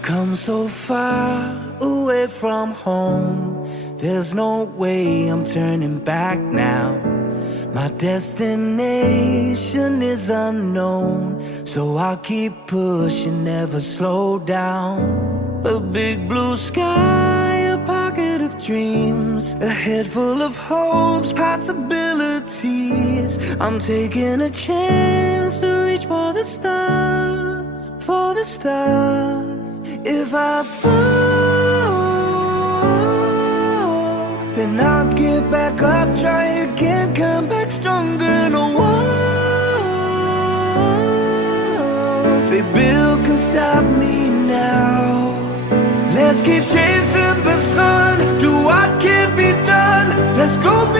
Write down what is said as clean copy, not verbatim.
I've come so far away from home. There's no way I'm turning back now. My destination is unknown, so I'll keep pushing, never slow down. A big blue sky, a pocket of dreams, a head full of hopes, possibilities. I'm taking a chance to reach for the stars, for the stars. If I fall, then I'll get back up, try again, come back stronger. No walls they build can stop me now. Let's keep chasing the sun, do what can be done. Let's go.